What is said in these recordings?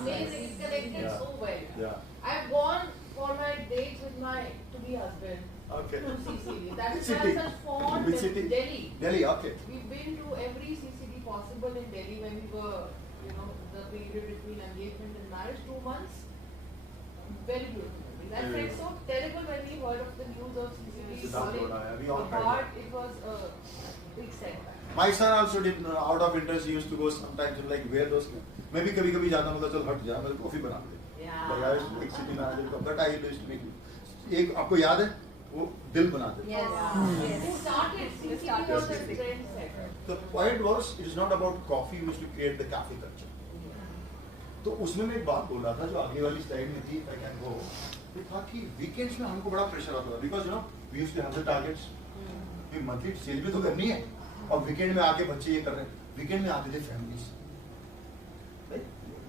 amazing. It's connected Yeah. so well. Yeah. I've gone for my dates with my to-be husband Okay. to CCD. That Which is why city? I'm such fond Which with city? Delhi. Delhi. Okay. We've been to every CCD possible in Delhi when we were, the period between engagement and marriage, 2 months. Very beautiful memories. I felt so terrible when we heard of the news of CCD Siddharth falling Roda, yeah, we all heard apart. It was a big setback. My son also did, out of interest, he used to go sometimes to like wear those. मैं भी कभी कभी जाता हूँ चल हट जा मैं कॉफी बना दे एक सिटी में आने but I used to make एक आपको याद है वो दिल बना दे It started. CCD was a trendsetter. The point was it is not about coffee, we used to create the cafe culture. तो उसमें मैं एक बात बोल रहा था जो आगे वाली स्लाइड में थी आई कैन गो वो था कि वीकेंड्स में हमको बड़ा प्रेशर आता था because we used to have the targets ये मंथली सेल भी तो करनी है और वीकेंड में आके बच्चे ये कर रहे हैं वीकेंड में आते थे फैमिलीज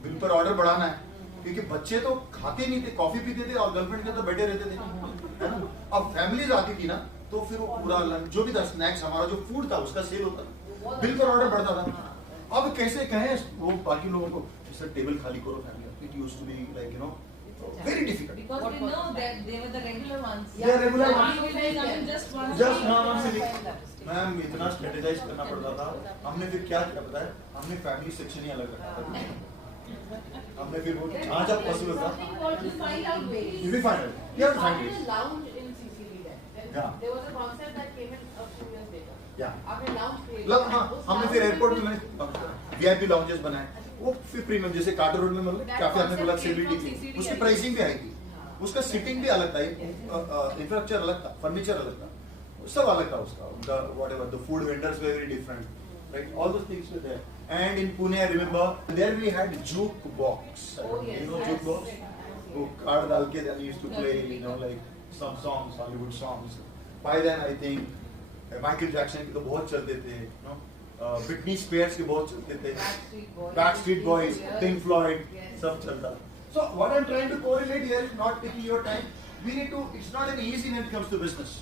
बिल पर ऑर्डर बढ़ाना है क्योंकि बच्चे तो खाते नहीं थे कॉफी पीते थे और गर्लफ्रेंड के तो बैठे रहते थे है ना अब फैमिलीज आती थी ना तो फिर वो पूरा लंच जो भी था स्नैक्स हमारा जो फूड था उसका सेल होता था बिल पर ऑर्डर बढ़ता था अब कैसे कहें वो बाकी लोगों को सर टेबल खाली करो family it used to be like very difficult Because we know that they were the regular ones. Yeah, regular ones. We will come just once. Just ma'am इतना स्ट्रेटेजाइज करना पड़ता था हमने फिर क्या किया पता है हमने फैमिली सेक्शन ही अलग रखा था हमने फिर वो जहाँ जब पॉसिबल था Something called You find out ways. you will find it you have to find started it a lounge in CCD then. Yeah. There was a concept that came in a few years later. Yeah. आपने lounge create मतलब किया। हाँ उस हमने lounge फिर airport में में VIP lounges बनाए वो फिर प्रीमियम जैसे कार्टर रोड में मतलब That काफी आपने बोला concept came सेलिब्रिटी from की CCD उसकी I प्राइसिंग भी guess. आएगी उसका सिटिंग भी अलग था इंफ्रास्ट्रक्चर अलग था फर्नीचर अलग था सब अलग था उसका उनका whatever the food vendors were very different right all those things were there and in Pune I remember there we had jukebox Oh yes. you know yes. jukebox वो कार्ड डाल के then we used to play like some songs Hollywood songs by then I think Michael Jackson के तो बहुत चलते थे Britney Spears के बहुत चलते थे Backstreet Boys Pink Floyd सब चलता so what I'm trying to correlate here is not taking your time we need to it's not an easy when it comes to business